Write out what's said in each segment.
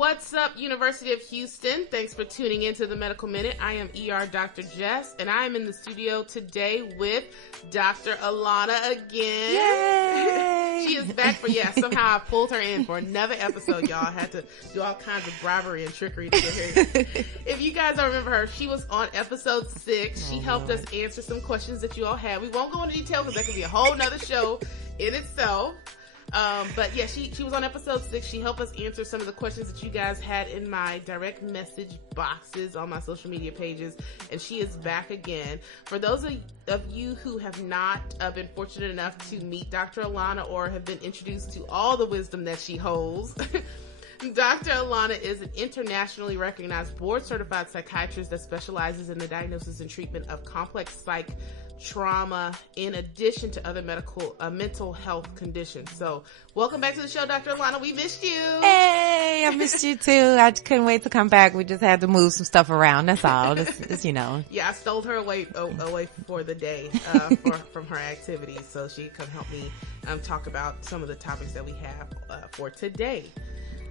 What's up, University of Houston? Thanks for tuning into the Medical Minute. I am ER Dr. Jess, and I am in the studio today with Dr. Alana again. Yay! She is back somehow I pulled her in for another episode, y'all. I had to do all kinds of bribery and trickery to get her. If you guys don't remember her, she was on episode 6. She helped us answer some questions that you all had. We won't go into detail because that could be a whole nother show in itself. But yeah, she was on episode 6. She helped us answer some of the questions that you guys had in my direct message boxes on my social media pages, and she is back again. For those of you who have not been fortunate enough to meet Dr. Alana or have been introduced to all the wisdom that she holds, Dr. Alana is an internationally recognized board-certified psychiatrist that specializes in the diagnosis and treatment of complex psych trauma in addition to other mental health conditions. So welcome back to the show, Dr. Alana. We missed you. Hey, I missed you too. I couldn't wait to come back. We just had to move some stuff around. That's all. It's Yeah, I stole her away for the day from her activities so she could come help me talk about some of the topics that we have for today.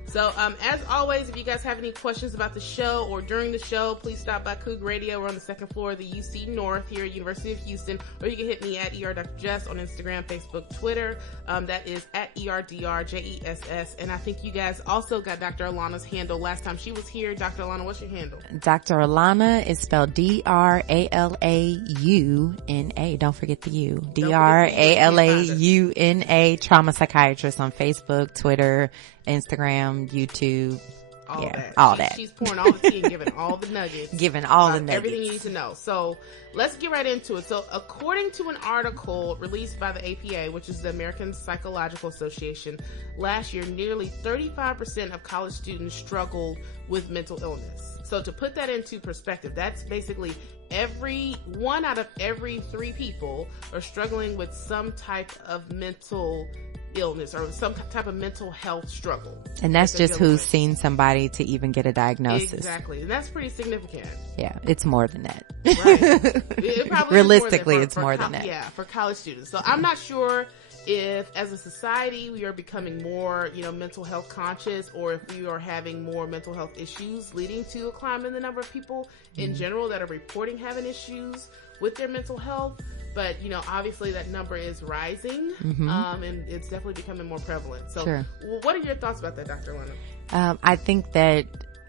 So, as always, if you guys have any questions about the show or during the show, please stop by Coug Radio. We're on the second floor of the UC North here at University of Houston, or you can hit me at ER.Jess on Instagram, Facebook, Twitter. That is at ERDRJESS. And I think you guys also got Dr. Alana's handle last time she was here. Dr. Alana, what's your handle? Dr. Alana is spelled DRALAUNA. Don't forget the U. DRALAUNA, trauma psychiatrist on Facebook, Twitter, Instagram, YouTube, all that. She's pouring all the tea and giving all the nuggets. Everything you need to know. So let's get right into it. So according to an article released by the APA, which is the American Psychological Association, last year, nearly 35% of college students struggled with mental illness. So to put that into perspective, that's basically one out of every 3 people are struggling with some type of mental illness or some type of mental health struggle. And that's just who's seen somebody to even get a diagnosis. Exactly. And that's pretty significant. Yeah, it's more than that. Right. It probably realistically, it's more than that. Yeah, for college students. So I'm not sure if as a society we are becoming more, mental health conscious, or if we are having more mental health issues leading to a climb in the number of people in general that are reporting having issues with their mental health. But, obviously that number is rising, and it's definitely becoming more prevalent. So what are your thoughts about that, Dr. Alana?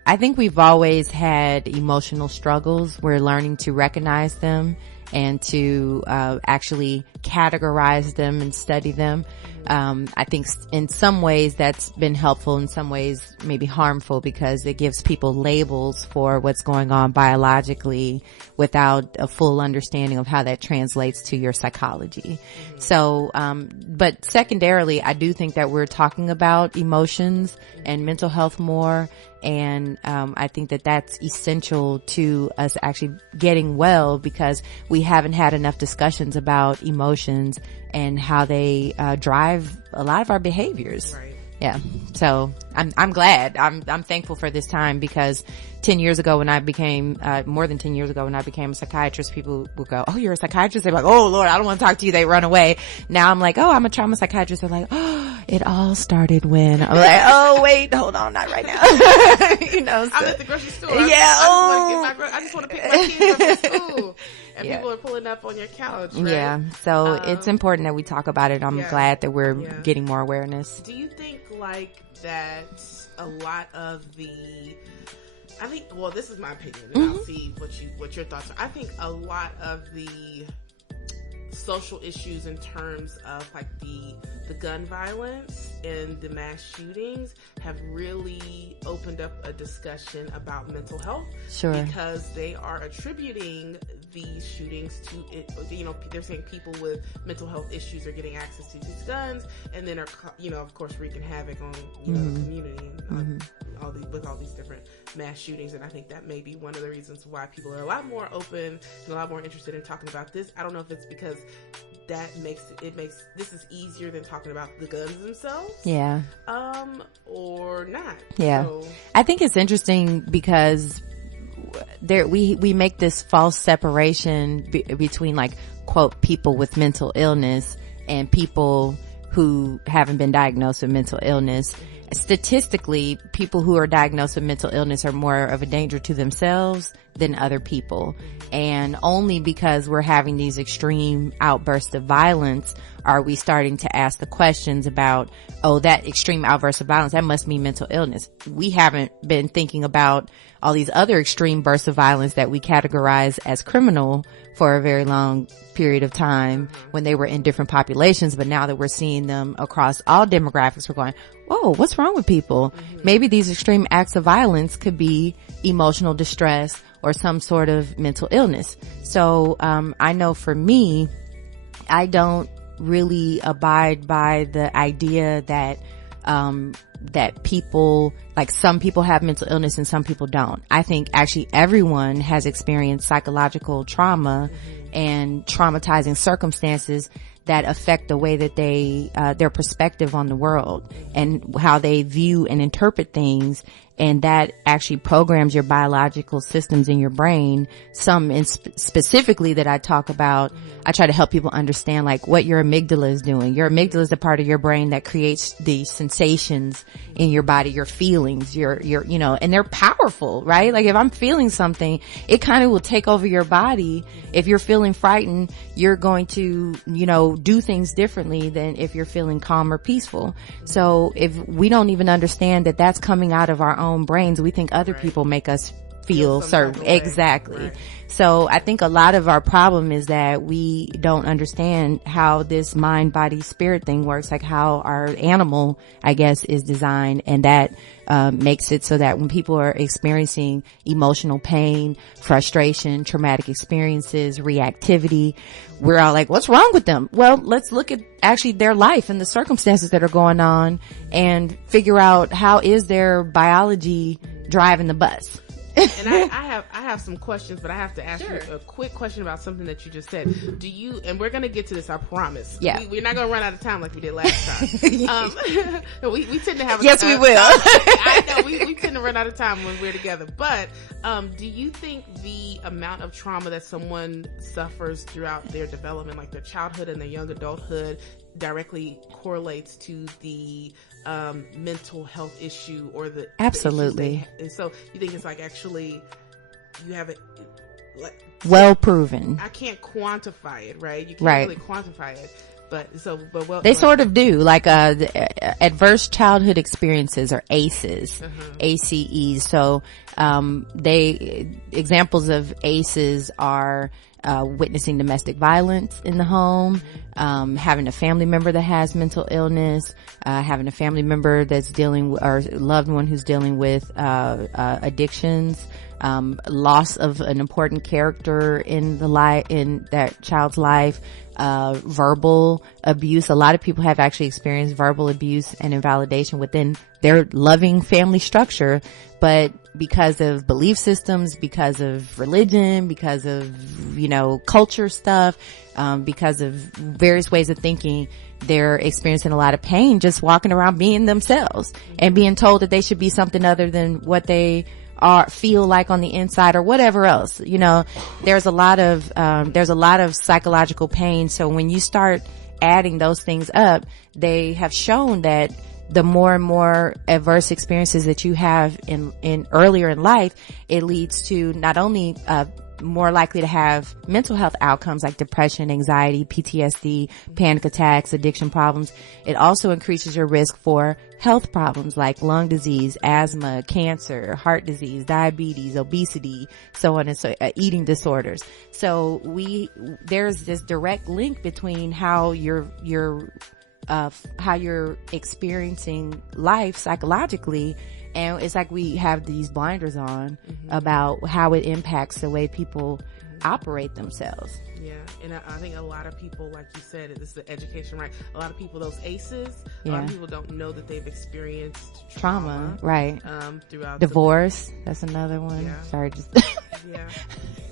I think we've always had emotional struggles. We're learning to recognize them and to actually categorize them and study them. I think in some ways that's been helpful, in some ways maybe harmful, because it gives people labels for what's going on biologically without a full understanding of how that translates to your psychology. So, but secondarily, I do think that we're talking about emotions and mental health more. And I think that that's essential to us actually getting well, because we haven't had enough discussions about emotions and how they drive a lot of our behaviors. Right. Yeah. So I'm glad. I'm thankful for this time, because 10 years ago when I became, more than 10 years ago when I became a psychiatrist, people would go, "Oh, you're a psychiatrist?" They're like, "Oh Lord, I don't want to talk to you." They run away. Now I'm like, "Oh, I'm a trauma psychiatrist." They're like, "Oh, it all started when." I'm like, "Oh, wait, hold on, not right now." So, I'm at the grocery store. Yeah. I just want to pick my kids up from school. And people are pulling up on your couch, right? Yeah. So it's important that we talk about it. I'm glad that we're getting more awareness. Do you think that a lot of this is my opinion, and I'll see what your thoughts are. I think a lot of the social issues in terms of the gun violence and the mass shootings have really opened up a discussion about mental health. Sure. Because they are attributing these shootings to it. They're saying people with mental health issues are getting access to these guns, and then are of course wreaking havoc on the community and with all these different mass shootings. And I think that may be one of the reasons why people are a lot more open and a lot more interested in talking about this. I don't know if it's because that makes this is easier than talking about the guns themselves. Yeah. Or not. Yeah. So, I think it's interesting because we make this false separation between quote people with mental illness and people who haven't been diagnosed with mental illness. statistically, people who are diagnosed with mental illness are more of a danger to themselves than other people. And only because we're having these extreme outbursts of violence are we starting to ask the questions about, oh, that extreme outburst of violence, that must mean mental illness. We haven't been thinking about all these other extreme bursts of violence that we categorize as criminal for a very long period of time when they were in different populations. But now that we're seeing them across all demographics, we're going, whoa, what's wrong with people? Maybe these extreme acts of violence could be emotional distress or some sort of mental illness. So, I know for me, I don't really abide by the idea that, that people, like some people have mental illness and some people don't. I think actually everyone has experienced psychological trauma and traumatizing circumstances that affect the way that they, their perspective on the world and how they view and interpret things. And that actually programs your biological systems in your brain. Some specifically that I talk about, I try to help people understand like what your amygdala is doing. Your amygdala is the part of your brain that creates the sensations in your body, your feelings, your, you know, and they're powerful, right? Like if I'm feeling something, it kind of will take over your body. If you're feeling frightened, you're going to, you know, do things differently than if you're feeling calm or peaceful. So if we don't even understand that that's coming out of our own brains, we think other people make us feel certain. Exactly. Right. So I think a lot of our problem is that we don't understand how this mind, body, spirit thing works, like how our animal, I guess, is designed. And that makes it so that when people are experiencing emotional pain, frustration, traumatic experiences, reactivity, we're all like, what's wrong with them? Well, let's look at actually their life and the circumstances that are going on and figure out how is their biology driving the bus. And I have some questions, but I have to ask you a quick question about something that you just said. Do you, and we're going to get to this, I promise. Yeah. We're not going to run out of time like we did last time. We tend to have yes, we will. I know, we tend to run out of time when we're together. But do you think the amount of trauma that someone suffers throughout their development, like their childhood and their young adulthood, directly correlates to the mental health issue or the absolutely? And so you think it's like actually you have it like well proven. I can't quantify it, right? You can't really quantify it. But they sort of do, like adverse childhood experiences or ACEs, ACEs. So examples of ACEs are witnessing domestic violence in the home, having a family member that has mental illness, having a family member that's dealing with, or loved one who's dealing with addictions, loss of an important character in that child's life, verbal abuse. A lot of people have actually experienced verbal abuse and invalidation within their loving family structure, but because of belief systems, because of religion, because of, you know, culture stuff, because of various ways of thinking, they're experiencing a lot of pain just walking around being themselves and being told that they should be something other than what they feel like on the inside or whatever else. You know, there's a lot of psychological pain. So when you start adding those things up, they have shown that the more and more adverse experiences that you have in earlier in life, it leads to not only more likely to have mental health outcomes like depression, anxiety, PTSD, panic attacks, addiction problems. It also increases your risk for health problems like lung disease, asthma, cancer, heart disease, diabetes, obesity, so on and so, eating disorders. So there's this direct link between how you're experiencing life psychologically, and it's like we have these blinders on about how it impacts the way people operate themselves. Yeah, and I think a lot of people, like you said, this is the education, right? A lot of people, those ACEs, a lot of people don't know that they've experienced trauma, right? Throughout divorce, that's another one. Yeah. Sorry, just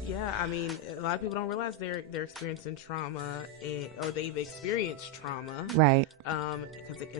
yeah. I mean, a lot of people don't realize they're experiencing trauma, or they've experienced trauma, right? And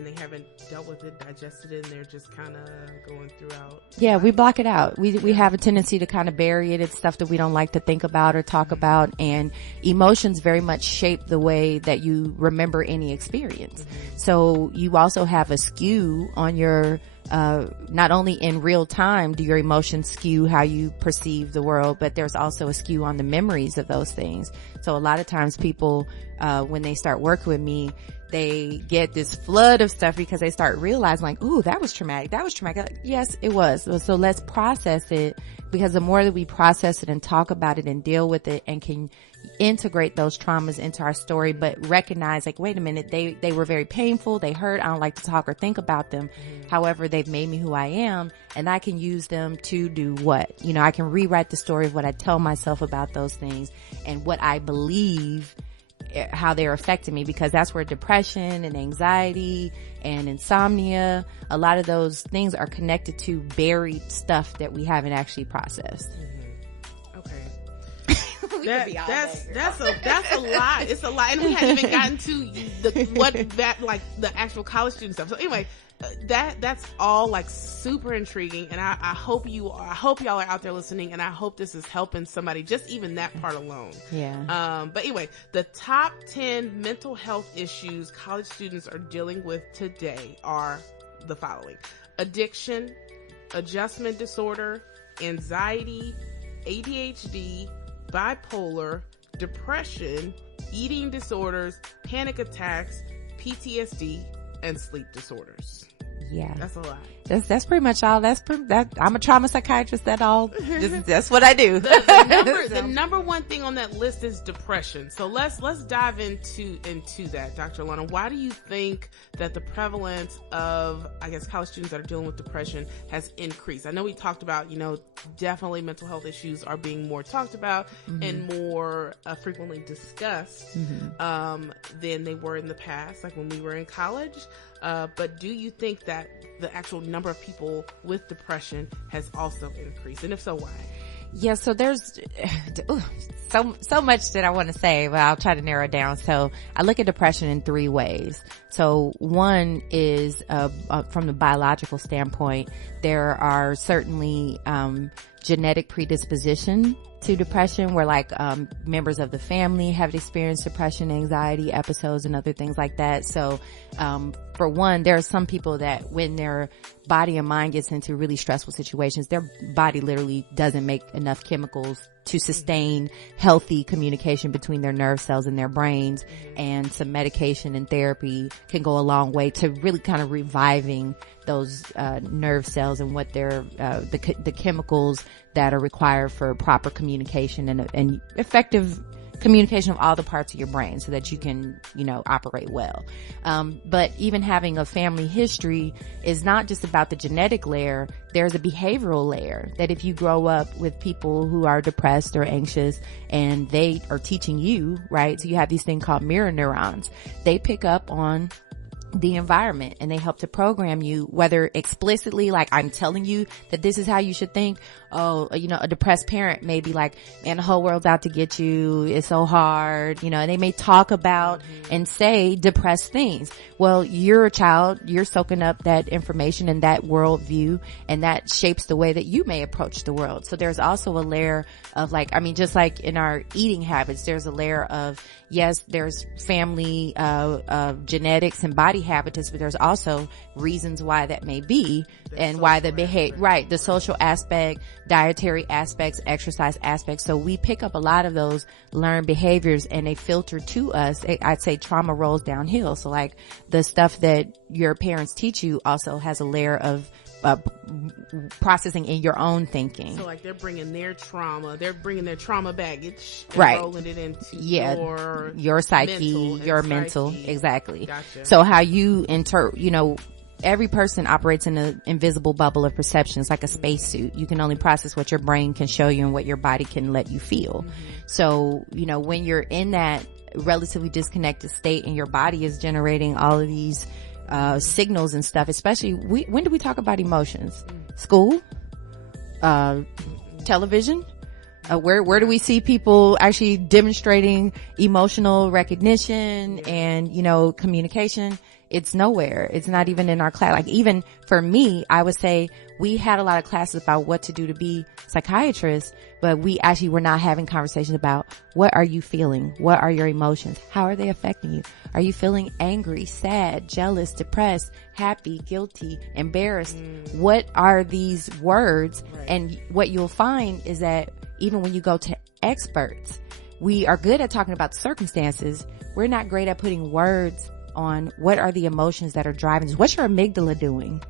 they haven't dealt with it, digested it, and they're just kind of going throughout. Yeah, we block it out. We have a tendency to kind of bury it. It's stuff that we don't like to think about or talk about, and emotions very much shape the way that you remember any experience. So you also have a skew on your not only in real time do your emotions skew how you perceive the world, but there's also a skew on the memories of those things. So a lot of times people, when they start working with me, they get this flood of stuff because they start realizing like, ooh, that was traumatic. That was traumatic. Like, yes, it was. So let's process it, because the more that we process it and talk about it and deal with it and can integrate those traumas into our story, but recognize like, wait a minute, they were very painful. They hurt. I don't like to talk or think about them. However, they've made me who I am, and I can use them to do what? You know, I can rewrite the story of what I tell myself about those things and what I believe, how they're affecting me, because that's where depression and anxiety and insomnia, a lot of those things are connected to buried stuff that we haven't actually processed. Okay. That's a lot. It's a lot, and we haven't even gotten to the actual college student stuff. So anyway, that's all like super intriguing, and I hope y'all are out there listening, and I hope this is helping somebody, just even that part alone. Yeah. But anyway, the top 10 mental health issues college students are dealing with today are the following: addiction, adjustment disorder, anxiety, ADHD, bipolar, depression, eating disorders, panic attacks, PTSD, and sleep disorders. Yeah. That's a lot. That's pretty much all. I'm a trauma psychiatrist. That's what I do. The number one thing on that list is depression. So let's dive into that, Dr. Alana. Why do you think that the prevalence of, I guess, college students that are dealing with depression has increased? I know we talked about, definitely mental health issues are being more talked about and more frequently discussed than they were in the past, like when we were in college. But do you think that the actual number of people with depression has also increased? And if so, why? Yeah, so there's so much that I want to say, but I'll try to narrow it down. So I look at depression in 3 ways. So one is from the biological standpoint, there are certainly genetic predisposition to depression, where like members of the family have experienced depression, anxiety episodes, and other things like that. So for one, there are some people that when their body and mind gets into really stressful situations, their body literally doesn't make enough chemicals to sustain healthy communication between their nerve cells and their brains, and some medication and therapy can go a long way to really kind of reviving those nerve cells and what they're the chemicals that are required for proper communication and effective communication of all the parts of your brain so that you can, operate well. But even having a family history is not just about the genetic layer. There's a behavioral layer that if you grow up with people who are depressed or anxious and they are teaching you, right? So you have these things called mirror neurons. They pick up on the environment and they help to program you, whether explicitly, like I'm telling you that this is how you should think. Oh, a depressed parent may be like, man, the whole world's out to get you. It's so hard, and they may talk about and say depressed things. Well, you're a child, you're soaking up that information and that worldview, and that shapes the way that you may approach the world. So there's also a layer of just like in our eating habits, there's a layer of, yes, there's family, genetics and body habitus, but there's also reasons why that may be and why the behavior, right, the social aspect, dietary aspects, exercise aspects. So we pick up a lot of those learned behaviors and they filter to us. I'd say trauma rolls downhill. So like the stuff that your parents teach you also has a layer of processing in your own thinking. So like they're bringing their trauma baggage and right, rolling it into your psyche, your mental. Exactly. Gotcha. So how you every person operates in an invisible bubble of perception. It's like a spacesuit. You can only process what your brain can show you and what your body can let you feel. So, when you're in that relatively disconnected state and your body is generating all of these signals and stuff, especially when do we talk about emotions? School? Television? Where do we see people actually demonstrating emotional recognition and, communication? It's nowhere. It's not even in our class. Like, even for me, I would say we had a lot of classes about what to do to be psychiatrists, but we actually were not having conversations about what are you feeling? What are your emotions? How are they affecting you? Are you feeling angry, sad, jealous, depressed, happy, guilty, embarrassed? What are these words? Right. And what you'll find is that even when you go to experts, we are good at talking about circumstances. We're not great at putting words on what are the emotions that are driving this. What's your amygdala doing?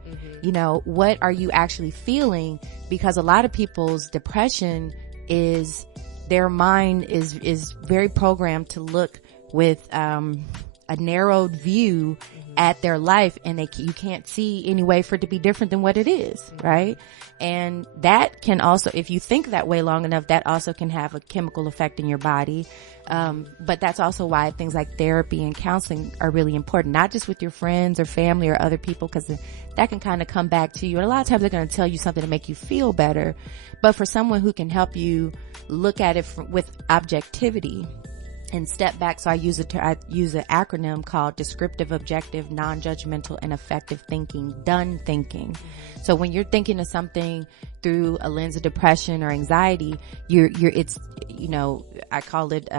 You know, what are you actually feeling? Because a lot of people's depression is their mind is very programmed to look with a narrowed view at their life, and you can't see any way for it to be different than what it is, right? And that can also, if you think that way long enough, that also can have a chemical effect in your body. But that's also why things like therapy and counseling are really important, not just with your friends or family or other people, because that can kind of come back to you. And a lot of times they're going to tell you something to make you feel better. But for someone who can help you look at it with objectivity and step back. So I use an acronym called Descriptive, Objective, Non-Judgmental, and Effective Thinking, DONE thinking. So when you're thinking of something through a lens of depression or anxiety, it's, you know, I call it,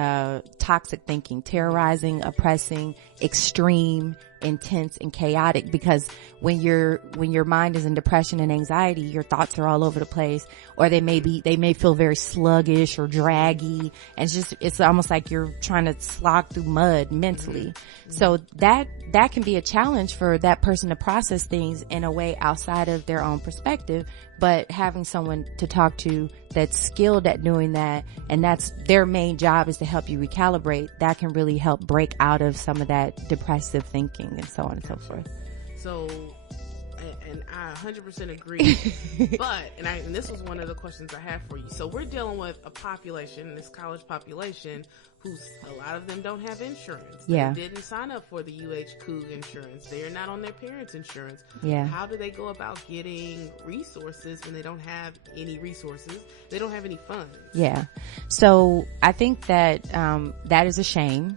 toxic thinking, terrorizing, oppressing, extreme, intense, and chaotic. Because when your mind is in depression and anxiety, your thoughts are all over the place, or they may feel very sluggish or draggy. And it's almost like you're trying to slog through mud mentally. So that can be a challenge for that person to process things in a way outside of their own perspective. But having someone to talk to that's skilled at doing that, and that's their main job, is to help you recalibrate, that can really help break out of some of that depressive thinking and so on and so forth. So, and I 100% agree. And this was one of the questions I have for you. So we're dealing with a population, this college population, a lot of them don't have insurance. Yeah. They didn't sign up for the UH-COOG insurance. They are not on their parents' insurance. Yeah. How do they go about getting resources when they don't have any resources? They don't have any funds. Yeah. So I think that, that is a shame.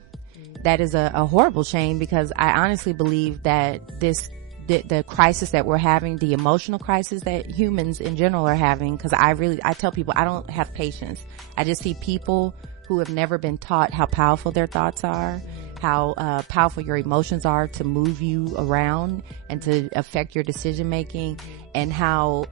That is a horrible shame, because I honestly believe that the crisis that we're having, the emotional crisis that humans in general are having, because I tell people I don't have patience. I just see people who have never been taught how powerful their thoughts are, how powerful your emotions are to move you around and to affect your decision making, and how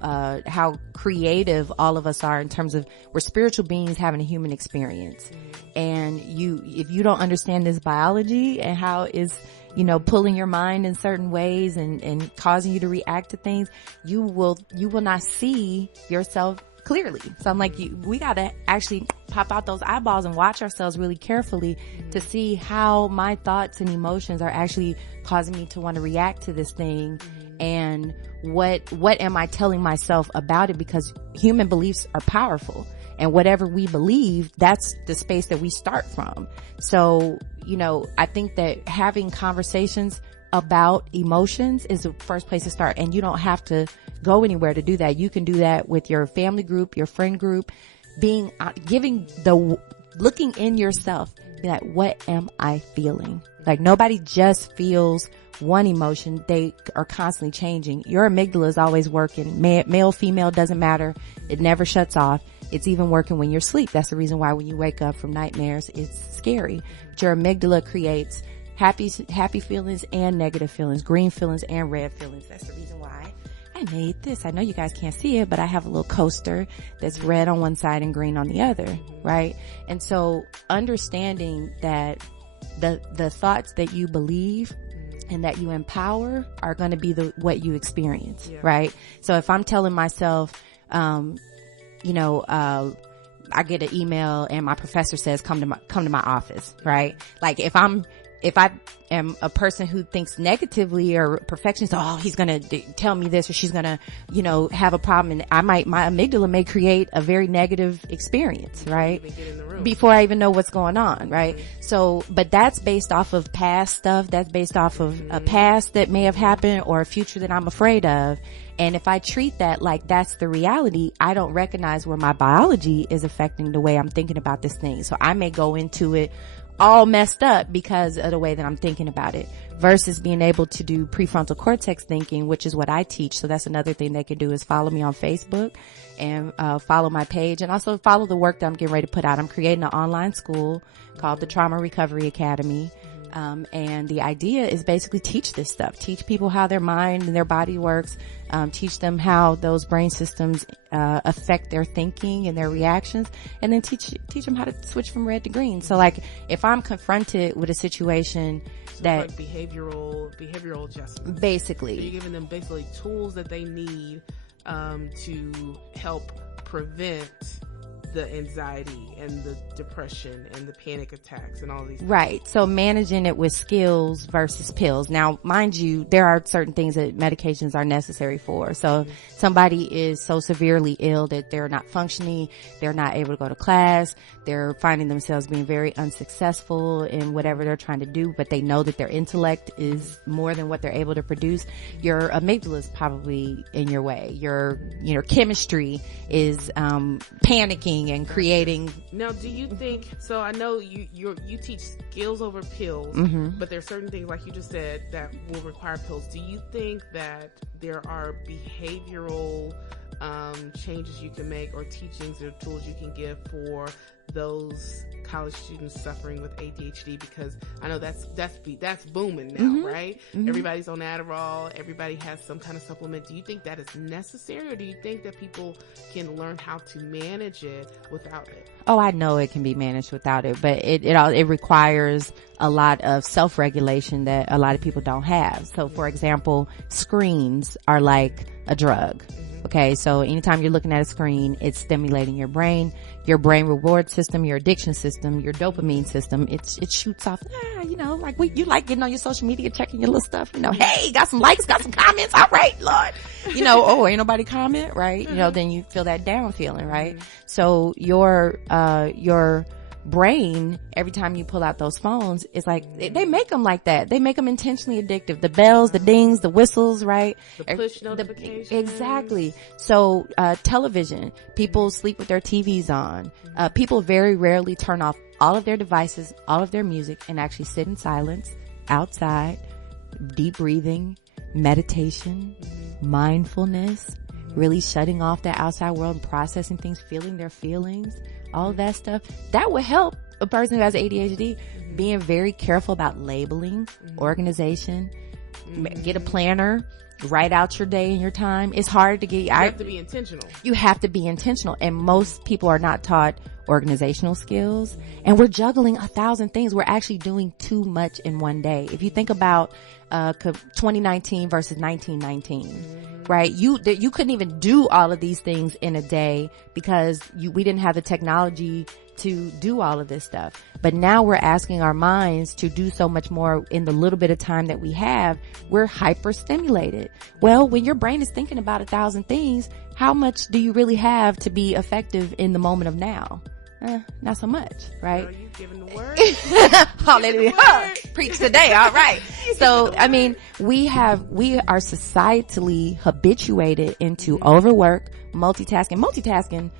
creative all of us are in terms of we're spiritual beings having a human experience. And if you don't understand this biology and how it's, you know, pulling your mind in certain ways and causing you to react to things, you will not see yourself clearly. So I'm like, we gotta actually pop out those eyeballs and watch ourselves really carefully to see how my thoughts and emotions are actually causing me to want to react to this thing. And what am I telling myself about it? Because human beliefs are powerful, and whatever we believe, that's the space that we start from. So, you know, I think that having conversations about emotions is the first place to start, and you don't have to go anywhere to do that. You can do that with your family group, your friend group, looking in yourself, be like, what am I feeling? Like, nobody just feels one emotion. They are constantly changing. Your amygdala is always working. Male, female, doesn't matter. It never shuts off. It's even working when you're asleep. That's the reason why when you wake up from nightmares, it's scary. But your amygdala creates happy feelings and negative feelings, green feelings and red feelings. That's the reason why I made this. I know you guys can't see it, but I have a little coaster that's red on one side and green on the other, right? And so understanding that the thoughts that you believe and that you empower are going to be what you experience, right? So if I'm telling myself, I get an email and my professor says, come to my office, right? Like if I am a person who thinks negatively or perfectionist, oh, he's going to tell me this, or she's going to, have a problem, and my amygdala may create a very negative experience, right? Before I even know what's going on, right? So, but that's based off of past stuff. That's based off of a past that may have happened or a future that I'm afraid of. And if I treat that like that's the reality, I don't recognize where my biology is affecting the way I'm thinking about this thing. So I may go into it all messed up because of the way that I'm thinking about it, versus being able to do prefrontal cortex thinking, which is what I teach. So that's another thing they can do, is follow me on Facebook and follow my page, and also follow the work that I'm getting ready to put out. I'm creating an online school called the Trauma Recovery Academy. And the idea is basically teach this stuff, teach people how their mind and their body works, teach them how those brain systems, affect their thinking and their reactions, and then teach them how to switch from red to green. So like, if I'm confronted with a situation that like behavioral adjustment, basically, so you're giving them basically tools that they need, to help prevent the anxiety and the depression and the panic attacks and all these things. Right. So managing it with skills versus pills. Now, mind you, there are certain things that medications are necessary for. So somebody is so severely ill that they're not functioning, they're not able to go to class, they're finding themselves being very unsuccessful in whatever they're trying to do, but they know that their intellect is more than what they're able to produce. Your amygdala is probably in your way. Your chemistry is panicking and creating. Now, do you think, so I know you teach skills over pills, but there are certain things, like you just said, that will require pills. Do you think that there are behavioral changes you can make, or teachings or tools you can give for those college students suffering with ADHD? Because I know that's booming now, right? Everybody's on Adderall, everybody has some kind of supplement. Do you think that is necessary, or do you think that people can learn how to manage it without it? Oh, I know it can be managed without it, but it requires a lot of self-regulation that a lot of people don't have. So for example, screens are like a drug. Okay, so anytime you're looking at a screen, it's stimulating your brain reward system, your addiction system, your dopamine system. It shoots off, like you like getting on your social media, checking your little stuff, hey, got some likes, got some comments, all right, Lord, oh, ain't nobody comment, right? Then you feel that down feeling, right? So your brain, every time you pull out those phones, it's like they make them like that. They make them intentionally addictive. The bells, the dings, the whistles, right? The push notifications. Exactly. So television, people sleep with their TVs on. People very rarely turn off all of their devices, all of their music, and actually sit in silence outside. Deep breathing, meditation, mindfulness, really shutting off the outside world and processing things, feeling their feelings, all that stuff. That would help a person who has ADHD. Being very careful about labeling, organization, get a planner, write out your day and your time. It's hard to get. You have to be intentional. You have to be intentional. And most people are not taught organizational skills, and we're juggling 1,000 things. We're actually doing too much in one day. If you think about 2019 versus 1919, right? You couldn't even do all of these things in a day because we didn't have the technology to do all of this stuff. But now we're asking our minds to do so much more in the little bit of time that we have. We're hyper stimulated. Well, when your brain is thinking about 1,000 things, how much do you really have to be effective in the moment of now? Not so much, right? Girl, you giving the word? Hallelujah. Preach today. All right. So, I mean, we are societally habituated into overwork, multitasking.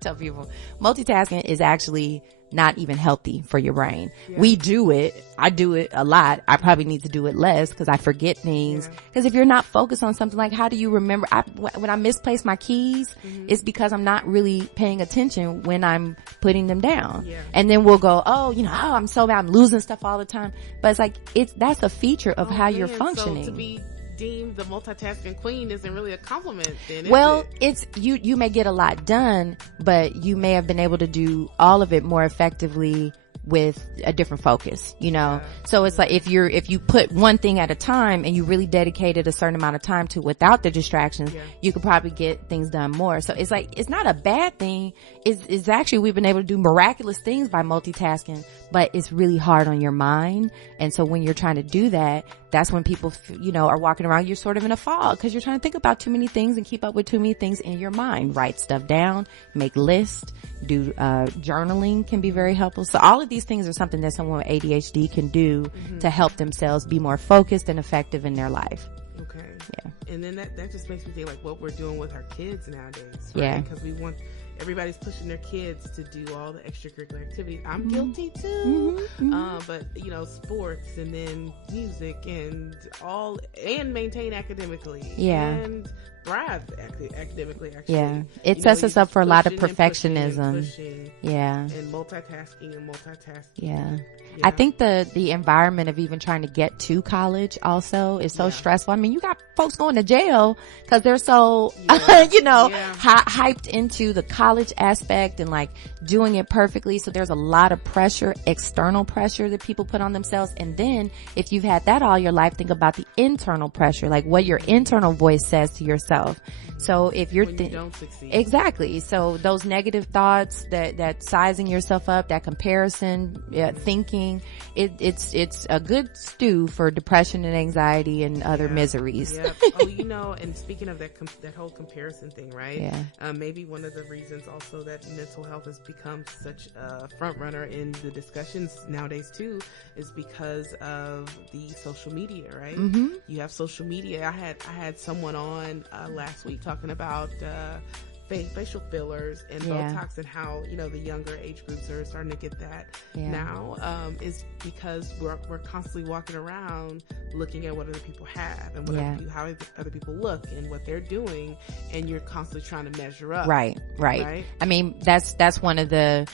Tell people, multitasking is actually not even healthy for your brain. Yeah. We do it. I do it a lot. I probably need to do it less because I forget things. Because if you're not focused on something, like how do you remember? When I misplace my keys, it's because I'm not really paying attention when I'm putting them down. Yeah. And then we'll go, I'm so bad. I'm losing stuff all the time. But it's like, that's a feature of how you're functioning. So to be deemed the multitasking queen isn't really a compliment then, is well, it? It's you may get a lot done, but you may have been able to do all of it more effectively with a different focus, Yeah. So it's like if you put one thing at a time and you really dedicated a certain amount of time to without the distractions, you could probably get things done more. So it's like, it's not a bad thing. It's actually, we've been able to do miraculous things by multitasking, but it's really hard on your mind. And so when you're trying to do that, that's when people, are walking around, you're sort of in a fog because you're trying to think about too many things and keep up with too many things in your mind. Write stuff down, make lists, do journaling can be very helpful. So all of these things are something that someone with ADHD can do to help themselves be more focused and effective in their life. Okay. Yeah. And then that just makes me think like what we're doing with our kids nowadays. Right? Yeah. Because we want everybody's pushing their kids to do all the extracurricular activities. I'm guilty too. But you know, sports and then music and maintain academically. Yeah. And thrive academically, actually. Yeah. It sets us up for a lot of perfectionism. Pushing, yeah. And multitasking. Yeah. Yeah. I think the environment of even trying to get to college also is so stressful. I mean, you got folks going to jail because they're so, hyped into the college aspect and like doing it perfectly. So there's a lot of pressure, external pressure that people put on themselves. And then if you've had that all your life, think about the internal pressure, like what your internal voice says to yourself. So if you're when you don't succeed. Exactly. So those negative thoughts, that sizing yourself up, that comparison, thinking, it's a good stew for depression and anxiety and other miseries. Yeah. Oh, you know, and speaking of that whole comparison thing, right? Yeah. Maybe one of the reasons also that mental health has become such a front runner in the discussions nowadays too is because of the social media, right? Mm-hmm. You have social media. I had someone on last week talking about facial fillers and Botox and how, you know, the younger age groups are starting to get that now, is because we're constantly walking around looking at what other people have and how other people look and what they're doing, and you're constantly trying to measure up. Right. I mean, that's one of the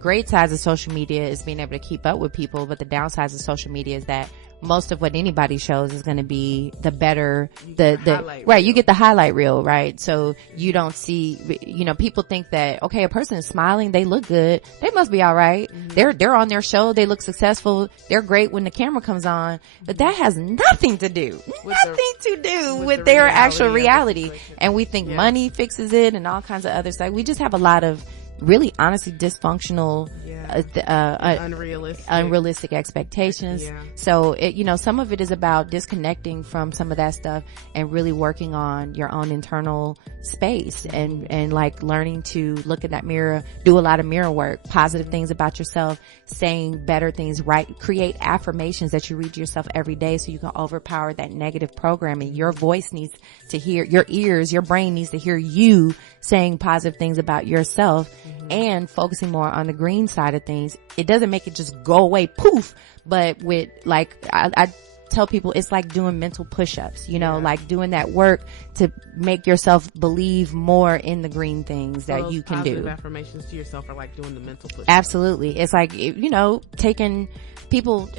great sides of social media is being able to keep up with people, but the downsides of social media is that most of what anybody shows is going to be the better, you get the highlight reel, right? So you don't see, you know, people think that, okay, a person is smiling, they look good, they must be all right. Mm-hmm. They're on their show, they look successful, they're great when the camera comes on, but that has nothing to do with their actual reality. And we think money fixes it and all kinds of other stuff. We just have a lot of really honestly dysfunctional, unrealistic expectations. So some of it is about disconnecting from some of that stuff and really working on your own internal space and like learning to look in that mirror, do a lot of mirror work, positive things about yourself, saying better things, right? Create affirmations that you read to yourself every day so you can overpower that negative programming. Your voice needs to hear, your brain needs to hear you saying positive things about yourself. And focusing more on the green side of things. It doesn't make it just go away poof, but with like I tell people it's like doing mental push-ups, like doing that work to make yourself believe more in the green things that you can do. Positive affirmations to yourself are like doing the mental push-ups. Absolutely. It's like, taking people,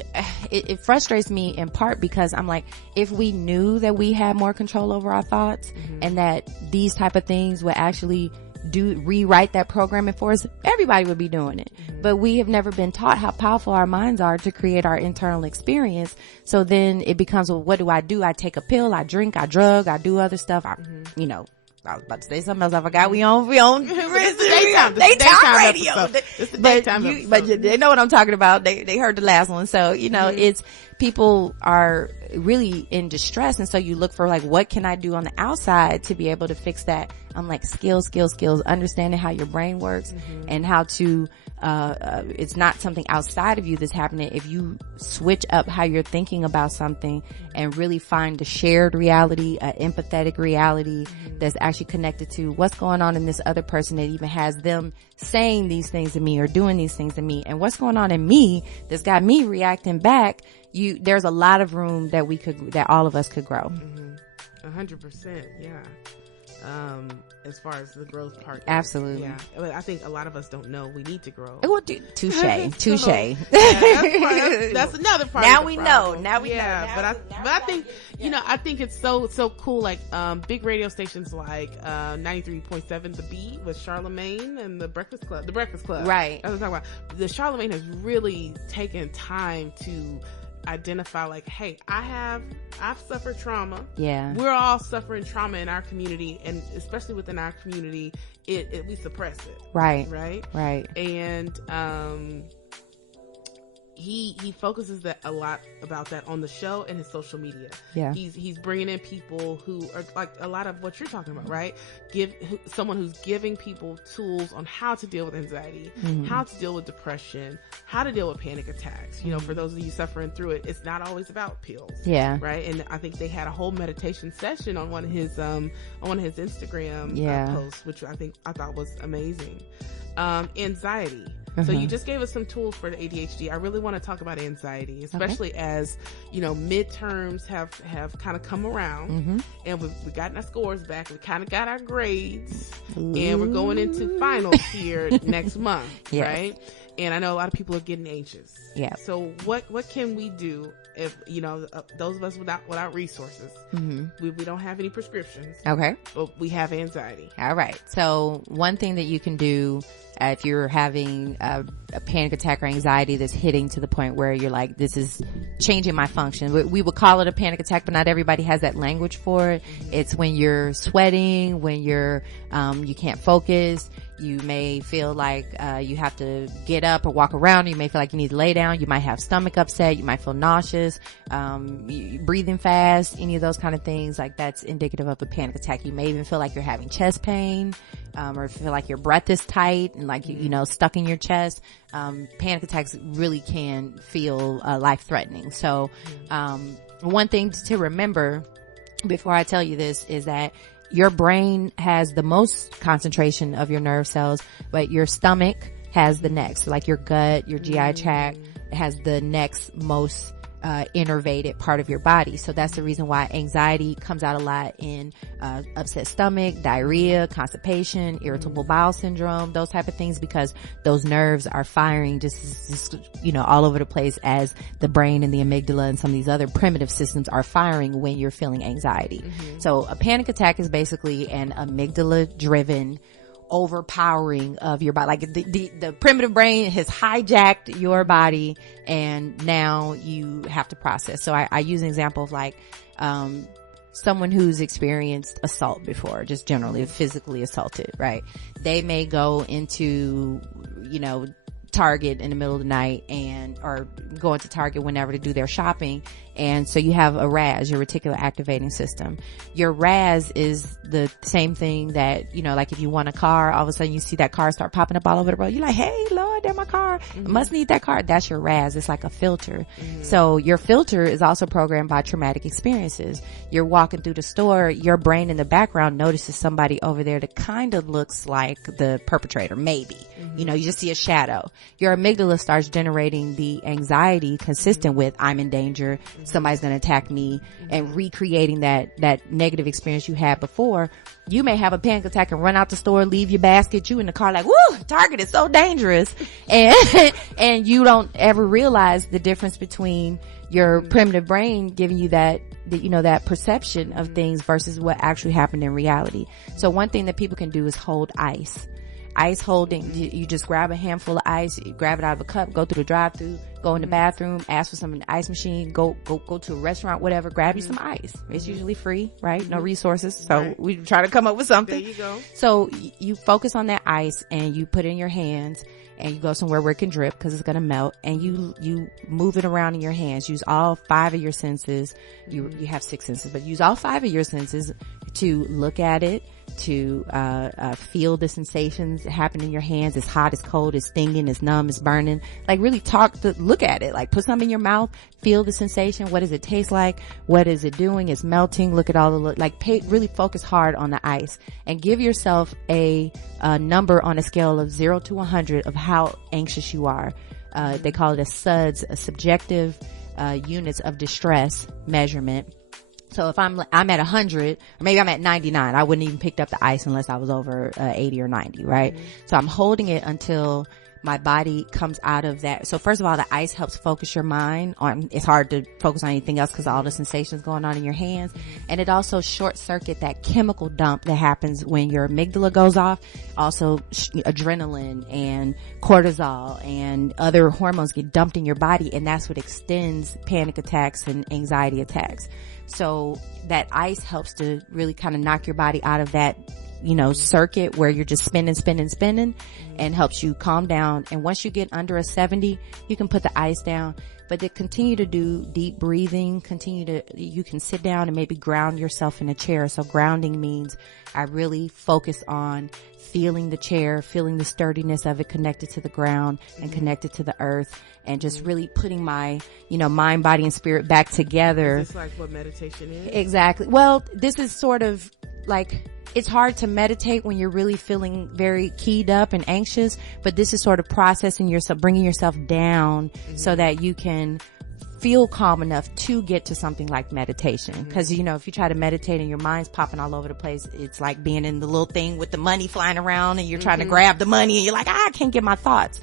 it frustrates me in part because I'm like, if we knew that we had more control over our thoughts and that these type of things would actually rewrite that programming for us, everybody would be doing it. But we have never been taught how powerful our minds are to create our internal experience. So then it becomes, well, what do? I take a pill, I drink, I drug, I do other stuff. I was about to say something else. I forgot we on daytime radio. But they know what I'm talking about. They heard the last one. So, it's people are really in distress. And so you look for like, what can I do on the outside to be able to fix that? I'm like skills, understanding how your brain works and how to, it's not something outside of you that's happening. If you switch up how you're thinking about something and really find a shared reality, an empathetic reality that's actually connected to what's going on in this other person that even has them saying these things to me or doing these things to me, and what's going on in me that's got me reacting back, there's a lot of room that all of us could grow. 100%. Yeah. As far as the growth part. Absolutely. Yeah. I think a lot of us don't know we need to grow. Well, touche. Yeah, that's another part. Now we know. But I think, I think it's so cool. Like, big radio stations like, 93.7 The Beat with Charlamagne and The Breakfast Club. Right. That's what I'm talking about. The Charlamagne has really taken time to identify like, hey, I've suffered trauma. Yeah. We're all suffering trauma in our community, and especially within our community, we suppress it. Right. Right. Right. And, he focuses that a lot about that on the show and his social media. Yeah. He's bringing in people who are like a lot of what you're talking about, right? Someone who's giving people tools on how to deal with anxiety, how to deal with depression, how to deal with panic attacks. You know, for those of you suffering through it, it's not always about pills. Yeah. Right. And I think they had a whole meditation session on one of his Instagram posts, which I thought was amazing. Anxiety. So you just gave us some tools for the ADHD. I really want to talk about anxiety, especially as, you know, midterms have kind of come around and we've gotten our scores back. We kind of got our grades and we're going into finals here next month, right? And I know a lot of people are getting anxious. Yeah. So what can we do if, you know, those of us without resources, we don't have any prescriptions. Okay. But we have anxiety. All right. So one thing that you can do if you're having a panic attack or anxiety that's hitting to the point where you're like, this is changing my function. We would call it a panic attack, but not everybody has that language for it. It's when you're sweating, when you're, you can't focus. You may feel like you have to get up or walk around. You may feel like you need to lay down. You might have stomach upset. You might feel nauseous, breathing fast, any of those kind of things. Like that's indicative of a panic attack. You may even feel like you're having chest pain, or feel like your breath is tight and like, you know, stuck in your chest. Panic attacks really can feel life-threatening. So one thing to remember before I tell you this is that your brain has the most concentration of your nerve cells, but your stomach has the next. Like your gut, your GI tract has the next most innervated part of your body. So that's the reason why anxiety comes out a lot in upset stomach, diarrhea, constipation, irritable bowel syndrome, those type of things, because those nerves are firing just you know, all over the place as the brain and the amygdala and some of these other primitive systems are firing when you're feeling anxiety. So a panic attack is basically an amygdala driven overpowering of your body. Like the primitive brain has hijacked your body and now you have to process. So I use an example of like someone who's experienced assault before, just generally physically assaulted, right? They may go into, you know, Target in the middle of the night or go into Target whenever to do their shopping. And so you have a RAS, your reticular activating system. Your RAS is the same thing that, you know, like if you want a car, all of a sudden you see that car start popping up all over the road. You're like, hey, Lord, there's my car. I must need that car. That's your RAS. It's like a filter. So your filter is also programmed by traumatic experiences. You're walking through the store, your brain in the background notices somebody over there that kind of looks like the perpetrator, maybe. You know, you just see a shadow. Your amygdala starts generating the anxiety consistent with I'm in danger, somebody's going to attack me, and recreating that negative experience you had before. You may have a panic attack and run out the store, leave your basket, you in the car like, woo, Target is so dangerous. And you don't ever realize the difference between your primitive brain giving you that perception of things versus what actually happened in reality. So one thing that people can do is hold ice. Ice holding, you just grab a handful of ice, you grab it out of a cup, go through the drive-thru, go in the bathroom, ask for some in the ice machine, go to a restaurant, whatever, grab you some ice. It's usually free, right? No resources. So we try to come up with something. There you go. So you focus on that ice and you put it in your hands and you go somewhere where it can drip because it's going to melt, and you move it around in your hands. Use all 5 of your senses. You have 6 senses, but use all 5 of your senses to look at it, to feel the sensations happen in your hands. It's hot, it's cold, it's stinging, it's numb, it's burning. Like really look at it. Like put something in your mouth, feel the sensation. What does it taste like? What is it doing? It's melting. Look at all the really focus hard on the ice and give yourself a number on a scale of 0 to 100 of how anxious you are. They call it a SUDS, a subjective units of distress measurement. So if I'm at 100, or maybe I'm at 99, I wouldn't even picked up the ice unless I was over 80 or 90, right? So I'm holding it until my body comes out of that. So first of all, the ice helps focus your mind on, it's hard to focus on anything else because all the sensations going on in your hands. And it also short circuit that chemical dump that happens when your amygdala goes off. Also adrenaline and cortisol and other hormones get dumped in your body, and that's what extends panic attacks and anxiety attacks. So that ice helps to really kind of knock your body out of that circuit where you're just spinning, and helps you calm down. And once you get under a 70, you can put the ice down. But to continue to do deep breathing, you can sit down and maybe ground yourself in a chair. So grounding means I really focus on feeling the chair, feeling the sturdiness of it connected to the ground and connected to the earth, and just really putting my, mind, body, and spirit back together. Is this like what meditation is? Exactly. Well, this is sort of like, it's hard to meditate when you're really feeling very keyed up and anxious, but this is sort of processing yourself, bringing yourself down so that you can feel calm enough to get to something like meditation. Because, if you try to meditate and your mind's popping all over the place, it's like being in the little thing with the money flying around and you're trying to grab the money and you're like, I can't get my thoughts.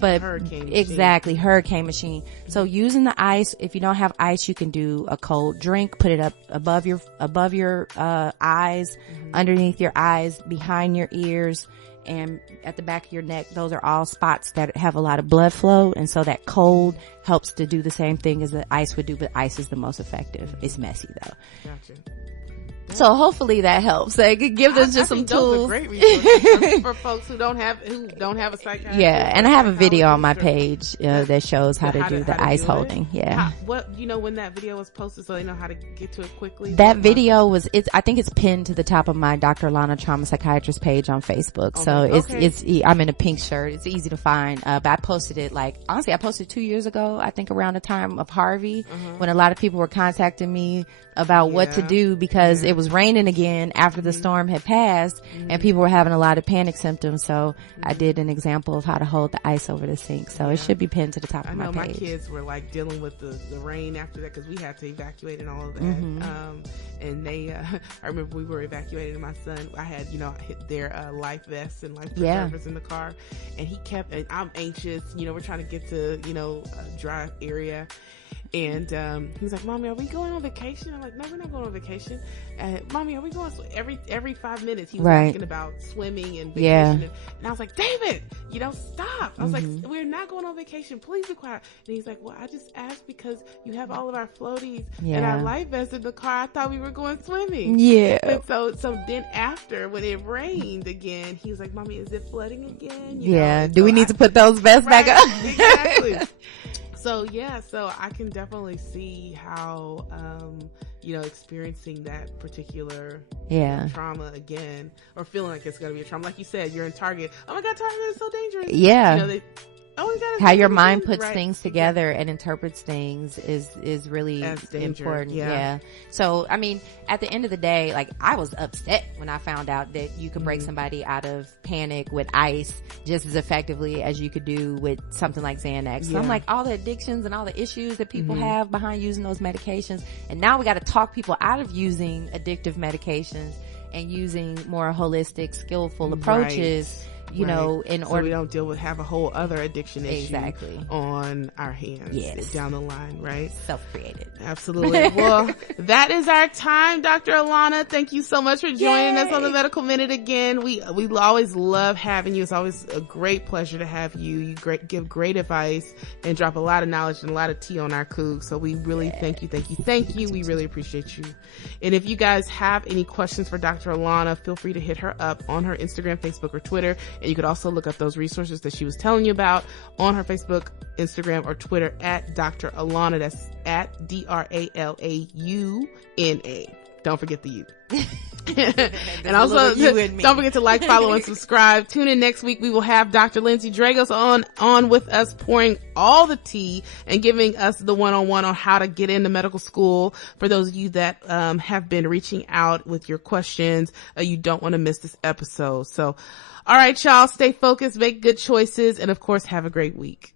But hurricane machine. So using the ice, if you don't have ice, you can do a cold drink, put it up above your eyes, underneath your eyes, behind your ears, and at the back of your neck. Those are all spots that have a lot of blood flow, and so that cold helps to do the same thing as the ice would do, but ice is the most effective. It's messy though. Gotcha. So hopefully that helps. Like, it gives us just some tools. Those are great resources for folks who don't have a psychiatrist. Yeah, and I have a video on my page that shows how to do the ice holding. Yeah. When that video was posted, so they know how to get to it quickly. That video I think it's pinned to the top of my Dr. Alana Trauma Psychiatrist page on Facebook. So I'm in a pink shirt. It's easy to find. But I posted it I posted 2 years ago, I think around the time of Harvey, when a lot of people were contacting me about what to do because it was raining again after the storm had passed and people were having a lot of panic symptoms. So I did an example of how to hold the ice over the sink. So it should be pinned to the top of my page. I know my kids were dealing with the rain after that because we had to evacuate and all of that. And they, I remember we were evacuating my son. I had, hit their life vests and life preservers in the car, and and I'm anxious. We're trying to get to, a dry area. And he's like, Mommy, are we going on vacation? I'm like, no, we're not going on vacation. Mommy, are we going every 5 minutes? He was asking about swimming and vacation. And I was like, David, stop. I was like, we're not going on vacation. Please be quiet. And he's like, well, I just asked because you have all of our floaties and our life vests in the car. I thought we were going swimming. Yeah. And so then after, when it rained again, he was like, Mommy, is it flooding again? Do we need to put those vests back up? Exactly. So I can definitely see how, experiencing that particular trauma again, or feeling like it's going to be a trauma. Like you said, you're in Target. Oh my God, Target is so dangerous. Yeah. How your mind puts things together and interprets things is really important. Yeah. So, I mean, at the end of the day, I was upset when I found out that you could break somebody out of panic with ice just as effectively as you could do with something like Xanax. So I'm like, all the addictions and all the issues that people have behind using those medications. And now we got to talk people out of using addictive medications and using more holistic, skillful approaches. In order so we don't have a whole other addiction issue on our hands down the line, right? Self-created. Absolutely. Well, that is our time, Dr. Alana. Thank you so much for joining us on the Medical Minute again. We always love having you. It's always a great pleasure to have you. You give great advice and drop a lot of knowledge and a lot of tea on our coog. So we really thank you. We really appreciate you. And if you guys have any questions for Dr. Alana, feel free to hit her up on her Instagram, Facebook, or Twitter. And you could also look up those resources that she was telling you about on her Facebook, Instagram, or Twitter at Dr. Alana. That's at DRALAUNA. Don't forget the U. And also, don't forget to like, follow, and subscribe. Tune in next week. We will have Dr. Lindsay Dragos on with us, pouring all the tea and giving us the one-on-one on how to get into medical school. For those of you that have been reaching out with your questions, you don't want to miss this episode. So, all right, y'all, stay focused, make good choices, and of course, have a great week.